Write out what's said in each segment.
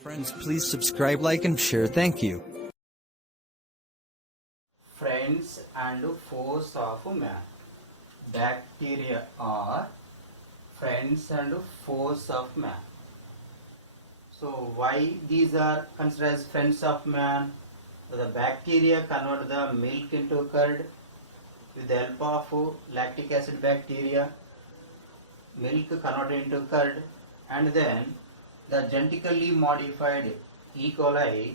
Friends, please subscribe, like, and share. Thank you. Friends and foes of man. Bacteria are friends and foes of man. So why these are considered as friends of man? The bacteria convert the milk into curd with the help of lactic acid bacteria. Milk converted into curd, and then the genetically modified E. coli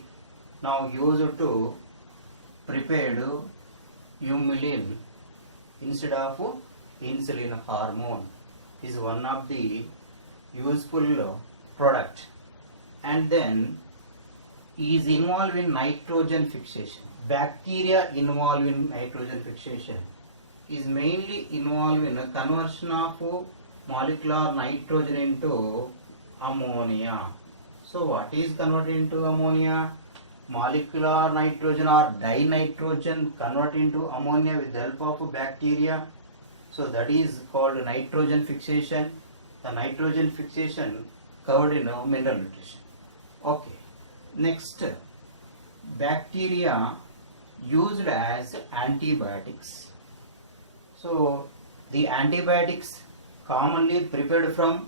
now used to prepared humulin instead of insulin hormone is one of the useful product, and then is involved in nitrogen fixation. Bacteria involved in nitrogen fixation is mainly involved in a conversion of molecular nitrogen into ammonia. So what is converted into ammonia? Molecular nitrogen or dinitrogen converted into ammonia with the help of bacteria. So that is called nitrogen fixation. The nitrogen fixation covered in mineral nutrition. Okay. Next, bacteria used as antibiotics. So the antibiotics commonly prepared from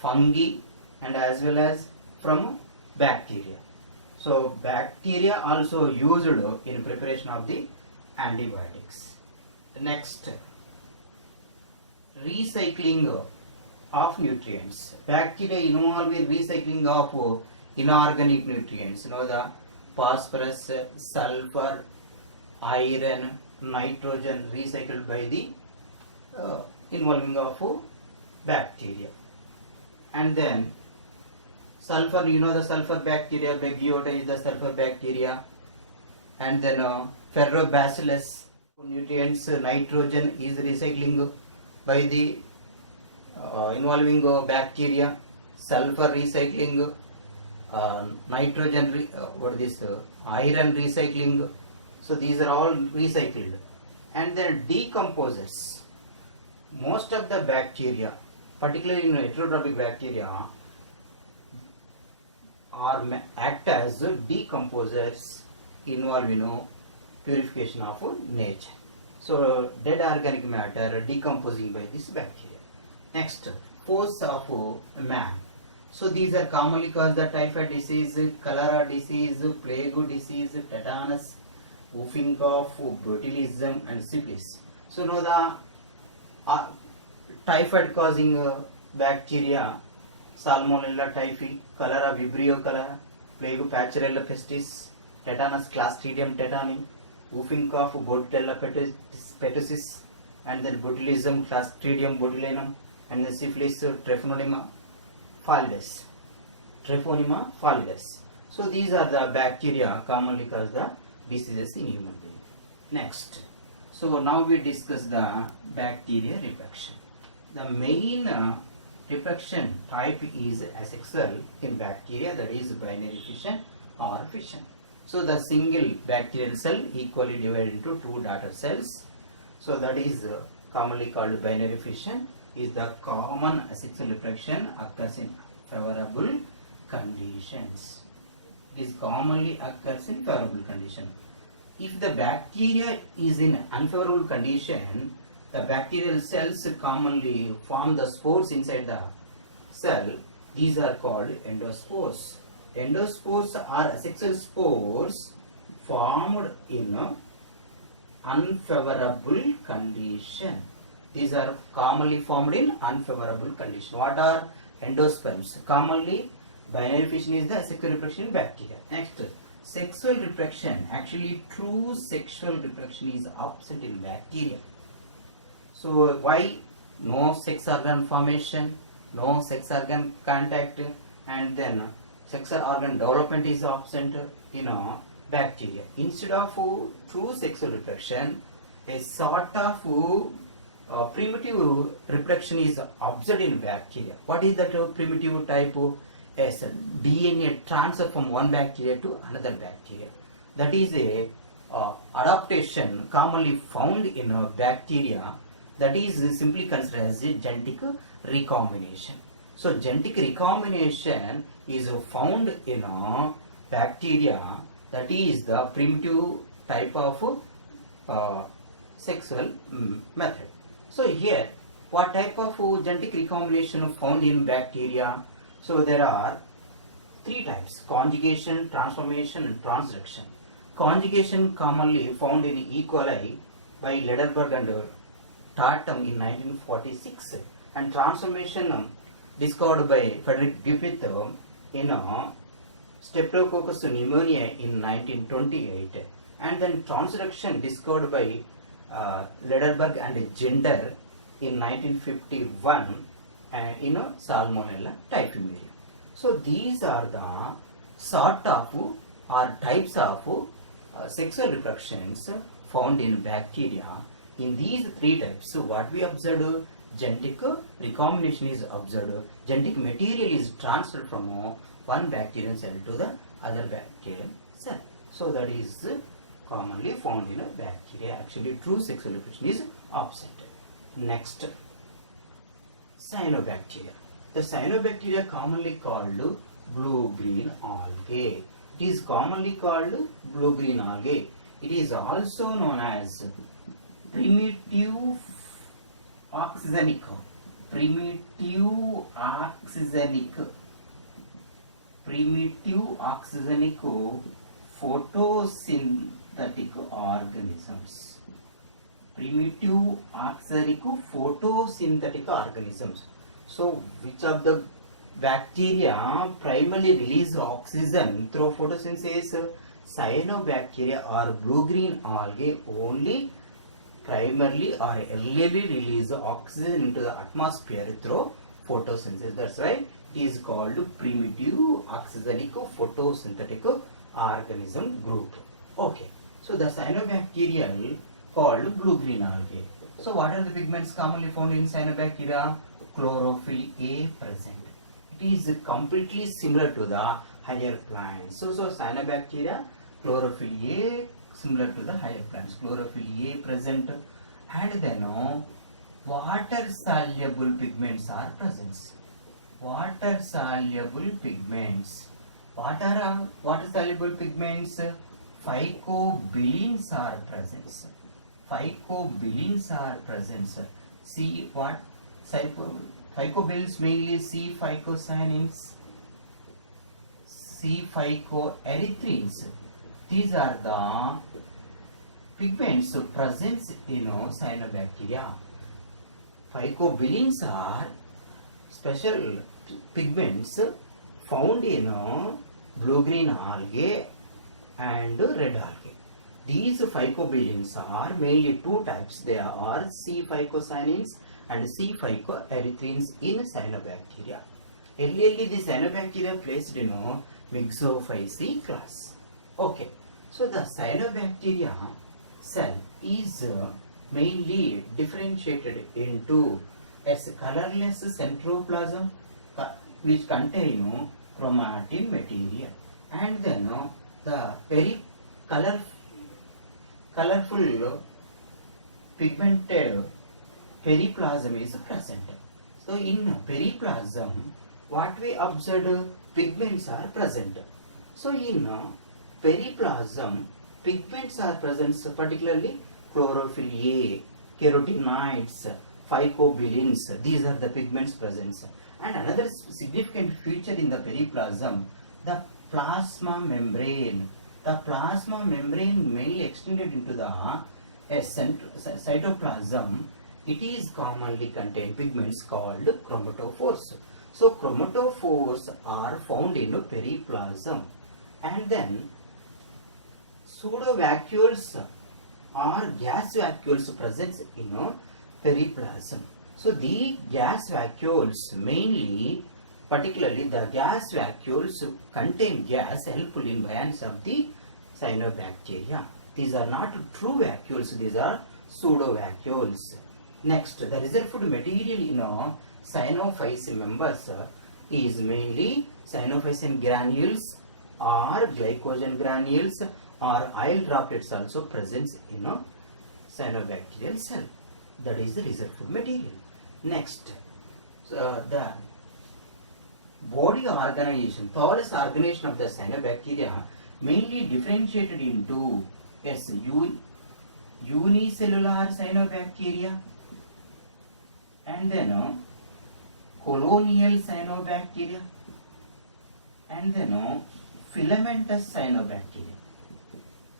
fungi and as well as from bacteria. So bacteria also used in preparation of the antibiotics. Next, recycling of nutrients. Bacteria involved in recycling of inorganic nutrients. You know, the phosphorus, sulfur, iron, nitrogen recycled by the involving of bacteria. And then sulfur, you know, the sulfur bacteria, Beggiota is the sulfur bacteria, and then ferrobacillus nutrients, nitrogen is recycling by the involving bacteria, sulfur recycling, nitrogen, iron recycling. So these are all recycled. And then decomposers. Most of the bacteria, particularly in heterotrophic bacteria, act as decomposers involved in purification of nature. So dead organic matter decomposing by this bacteria. Next, foes of man. So these are commonly caused the typhoid disease, cholera disease, plague disease, tetanus, whooping cough, botulism, and syphilis. So now the typhoid causing bacteria, Salmonella typhi, cholera vibrio cholera, plague Pasteurella pestis, tetanus Clostridium tetani, whooping cough Bordetella pertussis, and then botulism Clostridium botulinum, and then syphilis Treponema pallidus. Treponema pallidus. So these are the bacteria commonly cause the diseases in human being. Next, so now we discuss the bacteria reproduction. The main reproduction type is asexual in bacteria, that is binary fission or fission. So the single bacterial cell equally divided into two daughter cells. So that is commonly called binary fission. Is the common asexual reproduction occurs in favorable conditions. It is commonly occurs in favorable condition. If the bacteria is in unfavorable condition, the bacterial cells commonly form the spores inside the cell. These are called endospores. Endospores are asexual spores formed in unfavorable condition. These are commonly formed in unfavorable condition. What are endosperms? Commonly, binary fission is the asexual reproduction in bacteria. Next, sexual reproduction. Actually, true sexual reproduction is absent in bacteria. So why no sex organ formation, no sex organ contact, and then sexual organ development is absent in bacteria. Instead of true sexual reproduction, a sort of primitive reproduction is observed in bacteria. What is that primitive type? As DNA transfer from one bacteria to another bacteria. That is a adaptation commonly found in bacteria, that is simply considered as a genetic recombination. So genetic recombination is found in bacteria, that is the primitive type of sexual method. So here, what type of genetic recombination found in bacteria? So there are three types: conjugation, transformation, and transduction. Conjugation commonly found in E. coli by Lederberg and Tatum in 1946, and transformation discovered by Frederick Griffith in Streptococcus pneumoniae in 1928, and then transduction discovered by Lederberg and Gender in 1951 in Salmonella typhimurium. So these are the sort of or types of sexual reproductions found in bacteria. In these three types, what we observed, genetic recombination is observed. Genetic material is transferred from one bacterial cell to the other bacterial cell. So that is commonly found in a bacteria. Actually, true sexual reproduction is absent. Next, cyanobacteria. The cyanobacteria commonly called blue-green algae. It is commonly called blue-green algae. It is also known as primitive oxygenic photosynthetic organisms. Primitive oxygenic photosynthetic organisms. So which of the bacteria primarily release oxygen through photosynthesis? Cyanobacteria or blue-green algae only primarily or earlier release oxygen into the atmosphere through photosynthesis. That's why it is called primitive oxygenic photosynthetic organism group. Okay, so the cyanobacterial called blue-green algae. So what are the pigments commonly found in cyanobacteria? Chlorophyll A present. It is completely similar to the higher plants. So cyanobacteria, chlorophyll A similar to the higher plants. Chlorophyll A present, and then water soluble pigments are present. Water soluble pigments. What are water soluble pigments? Phycobilins are present. Phycobilins are present. See what? Phycobilins mainly C phycocyanins, C phycoerythrines. These are the pigments present in cyanobacteria. Phycobilins are special pigments found in blue-green algae and red algae. These phycobilins are mainly two types. They are C phycocyanins and C phycoerythrines in cyanobacteria. Earlier the cyanobacteria placed in Myxophyceae class. Okay, so the cyanobacteria cell is mainly differentiated into a colorless centroplasm which contain chromatin material, and then the very colorful pigmented periplasm is present. So in periplasm, what we observed, pigments are present. So in periplasm, pigments are present, particularly chlorophyll A, carotenoids, phycobilins. These are the pigments present. And another significant feature in the periplasm, the plasma membrane. The plasma membrane mainly extended into the cytoplasm. It is commonly contain pigments called chromatophores. So chromatophores are found in periplasm. And then pseudovacuoles or gas vacuoles present in periplasm. So the gas vacuoles mainly, particularly the gas vacuoles contain gas helpful in buoyancy of the cyanobacteria. These are not true vacuoles, these are pseudovacuoles. Next, the reserve food material in cyanophycean members is mainly cyanophycean granules or glycogen granules or oil droplets also present in cyanobacterial cell. That is the reserve food material. Next, the body organization, thallus organization of the cyanobacteria mainly differentiated into yes, unicellular cyanobacteria and then colonial cyanobacteria and then filamentous cyanobacteria.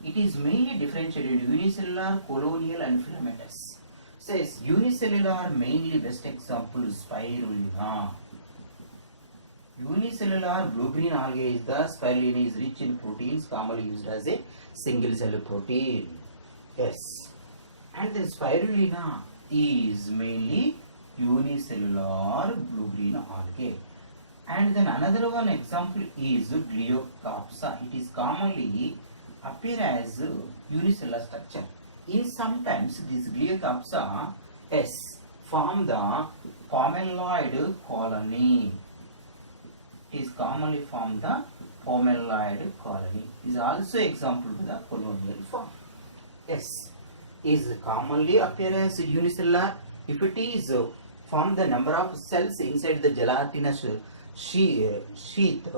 It is mainly differentiated into unicellular, colonial and filamentous. Says unicellular mainly best example spirulina. Unicellular blue-green algae is the spirulina is rich in proteins commonly used as a single cell protein. Yes. And the spirulina is mainly unicellular blue-green algae. And then another one example is Gliocarpsa. It is commonly appear as unicellular structure. In sometimes this Gliocarpsa form the pomelloid colony. It is commonly formed the pomelloid colony. Is also example to the colonial form. Yes, is commonly appear as unicellular. If it is form the number of cells inside the gelatinous sheath,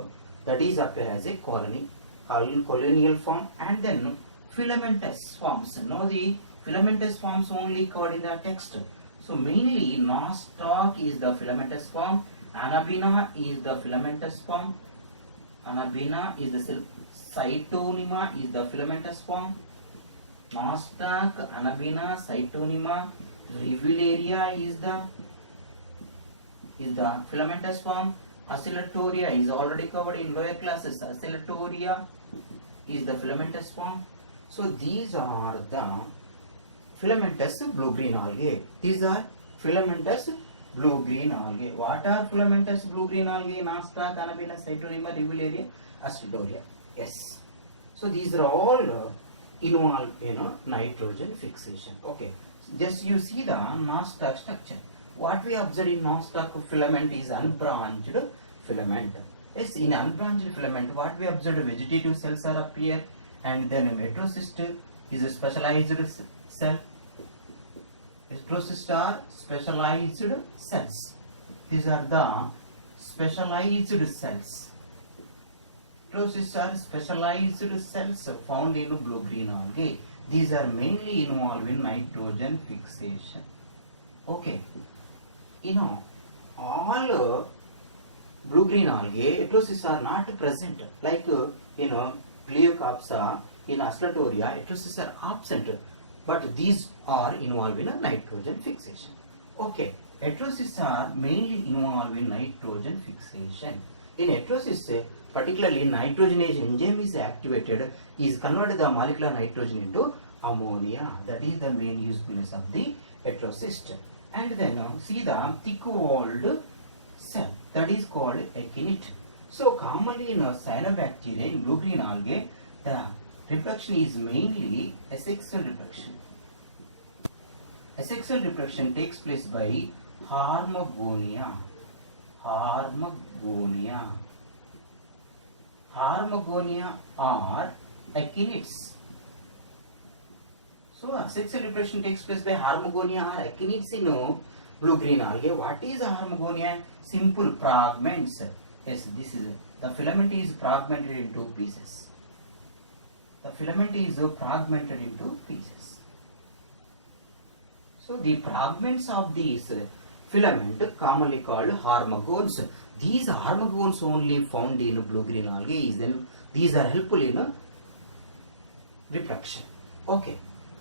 that is appear as a colony, colonial form, and then filamentous forms. Now the filamentous forms only covered in the text. So mainly nostoc is the filamentous form. Anabina is the filamentous form. Anabina is the Cytonema is the filamentous form. Nostoc, Anabina, Cytonema, Rivularia is the filamentous form. Oscillatoria is already covered in lower classes. Oscillatoria is the filamentous form. So these are the filamentous blue-green algae. These are filamentous blue-green algae. What are filamentous blue-green algae? Nostoc, Anabina, Cytonema, Rivularia, Oscillatoria. Yes. So these are all involved in nitrogen fixation. Okay. Just you see the nostoc structure. What we observe in nostoc filament is unbranched filament. Yes, in unbranched filament, what we observe, vegetative cells are appear, and then metrocyst is a specialized cell. Metrocysts are specialized cells. These are the specialized cells. Metrocysts are specialized cells found in blue-green algae. These are mainly involved in nitrogen fixation. Okay. All blue-green algae, heterocysts are not present. Like, Gliocarpsa, in Oscillatoria, heterocysts are absent. But these are involved in a nitrogen fixation. Okay. Heterocysts are mainly involved in nitrogen fixation. In heterocysts, particularly nitrogenase enzyme is activated, is converted the molecular nitrogen into ammonia. That is the main usefulness of the heterocyst. And then see the thick-walled cell, that is called akinete. So commonly in cyanobacteria, in blue-green algae, the reproduction is mainly asexual reproduction. Asexual reproduction takes place by Harmagonia. Harmagonia are akinetes. So asexual reproduction takes place by Harmagonia or akinetes in blue-green algae. What is a Harmagonia? Simple fragments. Yes, this is the filament is fragmented into pieces. The filament is fragmented into pieces. So the fragments of these filament commonly called harmagones. These harmagones only found in blue-green algae. Then these are helpful in reproduction. Okay.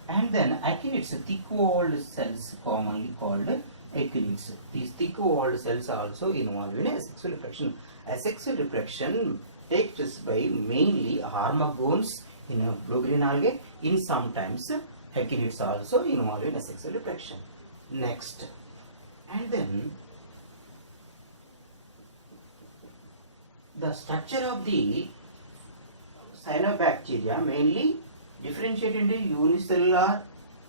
And then akinetes, thick-walled cells commonly called akinetes. These thick-walled cells are also involved in asexual reproduction. Asexual reproduction takes place by mainly harmagones in blue-green algae. In sometimes akinetes are also involved in asexual reproduction. Next. And then the structure of the cyanobacteria mainly differentiated into unicellular,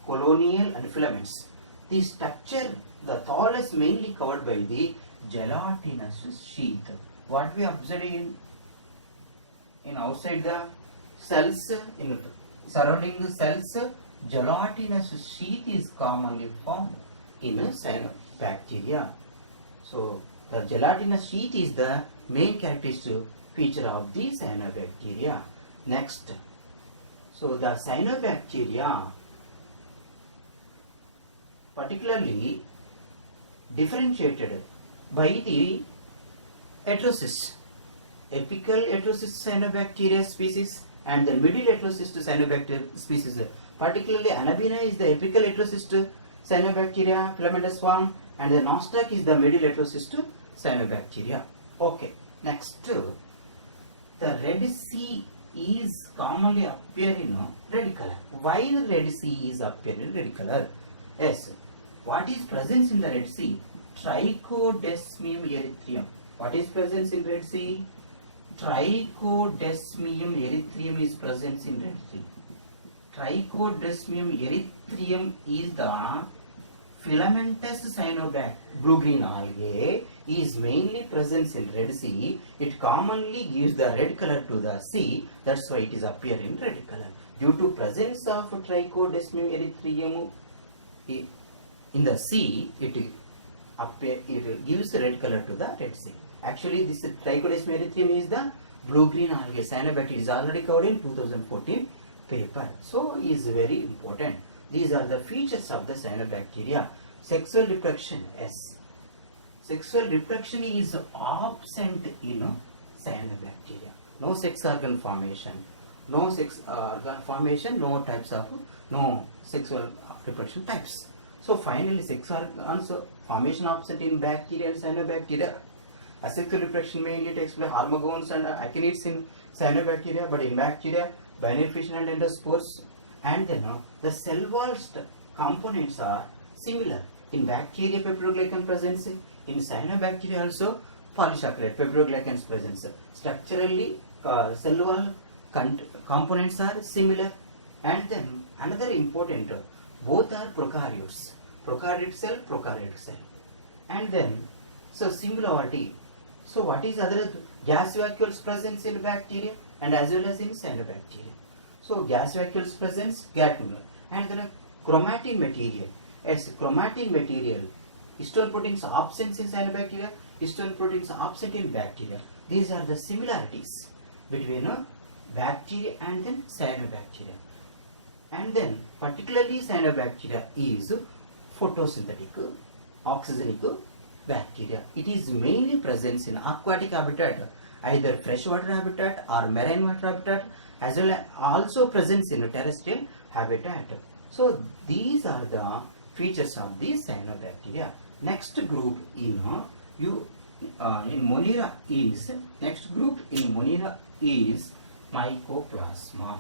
colonial and filaments. The structure, the thallus mainly covered by the gelatinous sheath. What we observe in outside the cells, in surrounding the cells, gelatinous sheath is commonly found in cyanobacteria. So the gelatinous sheath is the main characteristic feature of the cyanobacteria. Next, so the cyanobacteria particularly differentiated by the heterocyst, apical heterocyst cyanobacteria species and the middle heterocyst cyanobacteria species. Particularly Anabina is the apical heterocyst cyanobacteria filamentous form and the nostoc is the middle heterocyst cyanobacteria. Okay, next, the Red Sea is commonly appear in red color. Why the Red Sea is appear in red color? Yes, what is presence in the Red Sea? Trichodesmium erythrium. What is presence in Red Sea? Trichodesmium erythrium is present in Red Sea. Trichodesmium erythrium is the filamentous cyanobac blue-green algae is mainly present in Red Sea. It commonly gives the red color to the sea. That's why it is appear in red color. Due to presence of Trichodesmium erythrium in the sea, it gives red color to the Red Sea. Actually, this Trichodesmium erythrium is the blue-green algae cyanobacteria. Is already covered in 2014 paper. So, is very important. These are the features of the cyanobacteria. Sexual reproduction, yes. Sexual reproduction is absent in cyanobacteria. No sex organ formation. No sex organ formation, no sexual reproduction types. So finally, sex organs formation absent in bacteria and cyanobacteria. Asexual reproduction mainly takes place hormones and actinides in cyanobacteria, but in bacteria, binary fission and endospores. And then the cell wall components are similar. In bacteria, peptidoglycan presence. In cyanobacteria also, polysaccharide, peptidoglycans presence. Structurally, cell wall components are similar. And then another important, both are prokaryotes. Prokaryote cell. And then, so similarity. So what is other gas vacuoles presence in bacteria and as well as in cyanobacteria. So gas vacuoles presence, gatular. And then chromatin material. As chromatin material, histone proteins absent in cyanobacteria, histone proteins absent in bacteria. These are the similarities between bacteria and then cyanobacteria. And then particularly cyanobacteria is photosynthetic, oxygenic bacteria. It is mainly present in aquatic habitat, either freshwater habitat or marine water habitat, as well as also present in terrestrial habitat. So these are the features of the cyanobacteria. Next group in Monera is Mycoplasma.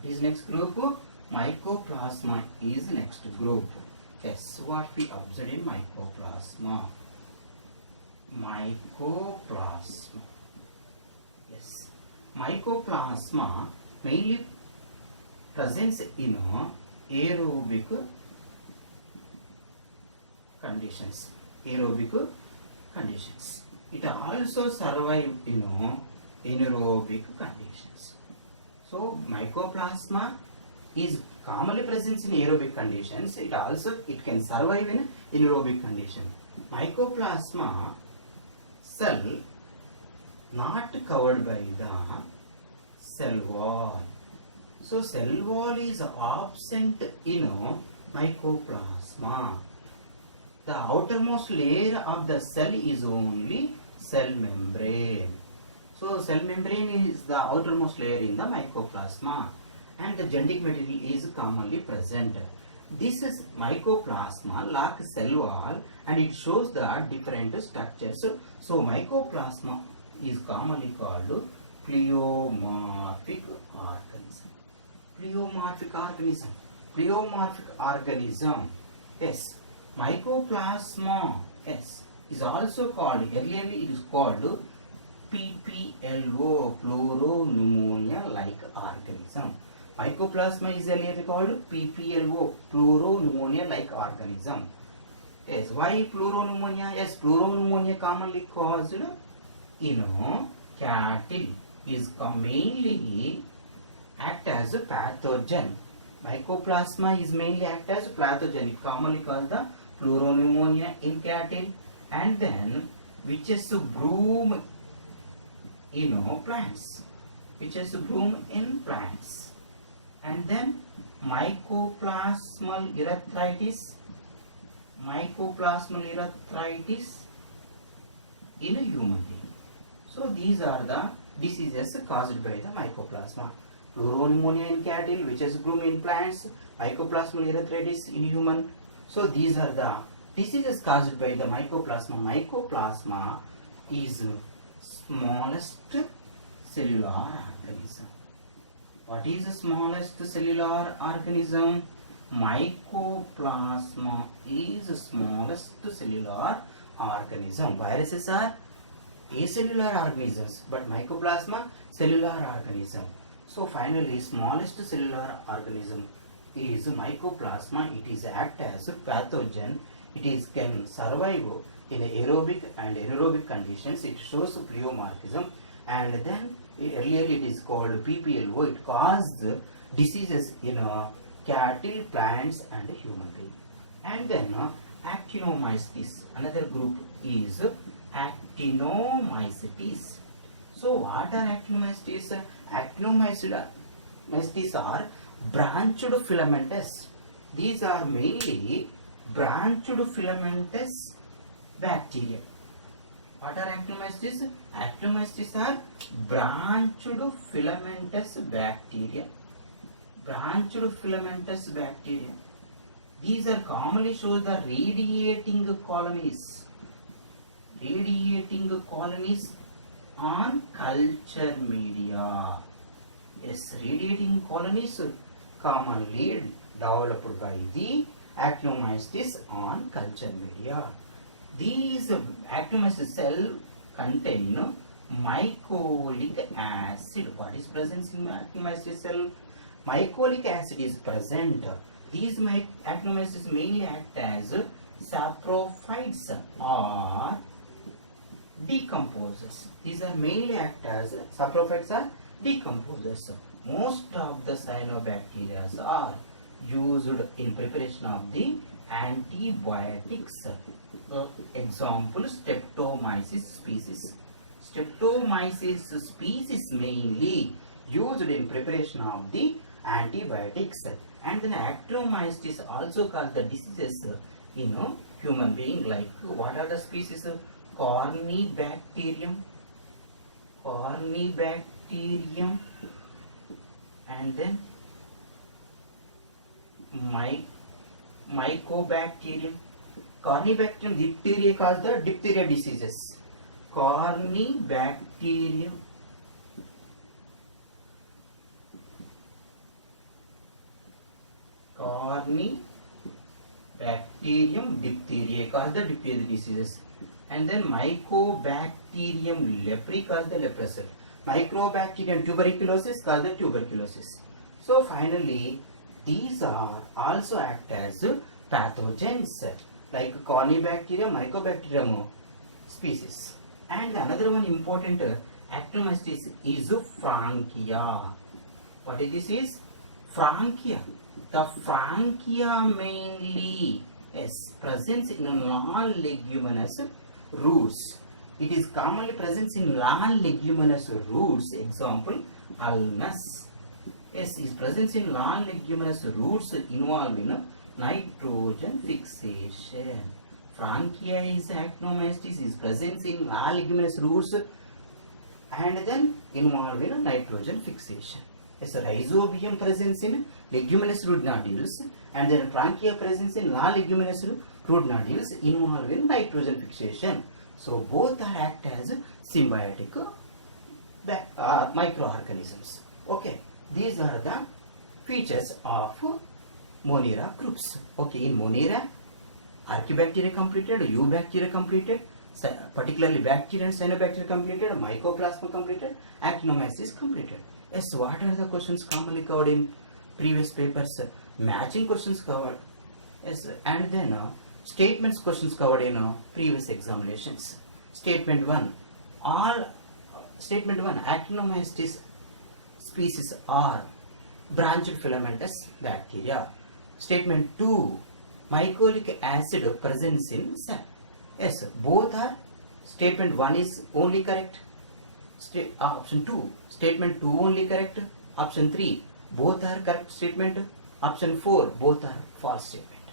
What is next group? Mycoplasma is next group. Yes, what we observe in Mycoplasma. Mycoplasma. Yes, Mycoplasma mainly presents in aerobic conditions. It also survive in anaerobic conditions. So Mycoplasma is commonly present in aerobic conditions. It can survive in anaerobic condition. Mycoplasma cell not covered by the cell wall. So cell wall is absent in Mycoplasma. The outermost layer of the cell is only cell membrane. So cell membrane is the outermost layer in the Mycoplasma, and the genetic material is commonly present. This is Mycoplasma lacks cell wall and it shows the different structures. So Mycoplasma is commonly called pleomorphic organism. Pleomorphic organism. Yes. Mycoplasma, yes, is also called, earlier it is called PPLO, pleuropneumonia-like organism. Mycoplasma is earlier called PPLO, pleuropneumonia-like organism. Yes, why pleuropneumonia? Yes, pleuropneumonia commonly caused cattle is mainly act as a pathogen. Mycoplasma is mainly act as a pathogen. It commonly causes the pleuropneumonia in cattle, and then which is broom plants, which is bloom in plants. And then mycoplasmal erythritis in a human being. So these are the diseases caused by the mycoplasma. Pneumonia in cattle, which is bloom in plants, mycoplasmal erythritis in human. So these are the diseases caused by the mycoplasma. Mycoplasma is smallest cellular organism. What is the smallest cellular organism? Mycoplasma is the smallest cellular organism. Viruses are acellular organisms, but mycoplasma cellular organism. So finally, smallest cellular organism is mycoplasma. It is act as a pathogen. Can survive in aerobic and anaerobic conditions. It shows pleomorphism, and then earlier it is called PPLO. It caused diseases in cattle, plants, and human being. And then actinomycetes. Another group is actinomycetes. So what are actinomycetes? Actinomycetes are branched filamentous. These are mainly branched filamentous bacteria. What are actinomycetes? Actinomycetes are branched filamentous bacteria. These are commonly show the radiating colonies on culture media. Yes, radiating colonies commonly developed by the actinomycetes on culture media. These actinomycetes cell contain mycolic acid. What is present in actinomycetes cell? Mycolic acid is present. These actinomycetes mainly act as saprophytes or decomposers. These are mainly act as saprophytes or decomposers. Most of the cyanobacteria are used in preparation of the antibiotics. Example, Streptomyces species. Streptomyces species mainly used in preparation of the antibiotics. And then actinomycetes also cause the diseases in human being. Like what are the species? Corynebacterium, and then Mycobacterium. Corynebacterium diphtheria cause the diphtheria diseases. Corynebacterium. Corynebacterium diphtheria cause the diphtheria diseases. And then Mycobacterium leprae cause the leprosy. Microbacterium tuberculosis cause the tuberculosis. So finally, these are also act as pathogens like Corynebacterium, Mycobacterium species. And another one important actinomycetes is Frankia. What is this? Is Frankia. The Frankia mainly presence in non-leguminous roots. It is commonly present in non-leguminous roots. Example, ulmus. Is presence in non-leguminous roots involved in nitrogen fixation. Frankia is actinomycetes is present in non-leguminous roots and then involved in nitrogen fixation. Rhizobium presence in leguminous root nodules, and then Frankia presence in non-leguminous root nodules involved in nitrogen fixation. So both are act as symbiotic microorganisms. Okay, these are the features of Monera groups. Okay, in Monera, Archaebacteria completed, Eubacteria completed, particularly bacteria and cyanobacteria completed, Mycoplasma completed, Actinomycetes completed. Yes, what are the questions commonly covered in previous papers? Matching questions covered. Yes, and then statements questions covered in previous examinations. Statement 1. Statement 1. Actinomycetes species are branched filamentous bacteria. Statement 2. Mycolic acid presence in cell. Yes, both are. Statement 1 is only correct. Option 2, statement 2 only correct. Option 3, both are correct statement. Option 4, both are false statement.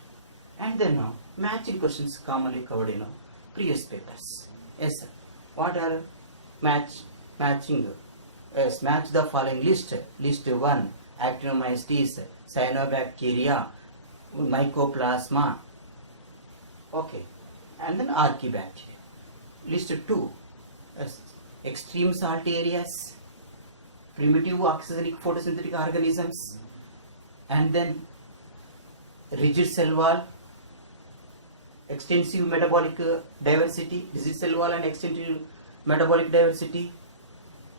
And then now, matching questions commonly covered in previous papers. Yes, sir. What are matching? Yes, match the following list. List 1, actinomycetes, cyanobacteria, mycoplasma. Okay. And then archaebacteria. List 2, yes, extreme salt areas, primitive oxygenic photosynthetic organisms, and then rigid cell wall, extensive metabolic diversity, rigid cell wall and extensive metabolic diversity,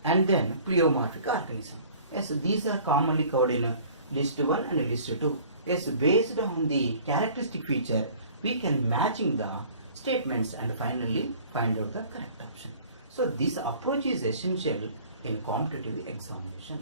and then pleomorphic organism. Yes, these are commonly covered in list 1 and list 2. Yes, based on the characteristic feature, we can matching the statements and finally find out the correct option. So this approach is essential in competitive examination.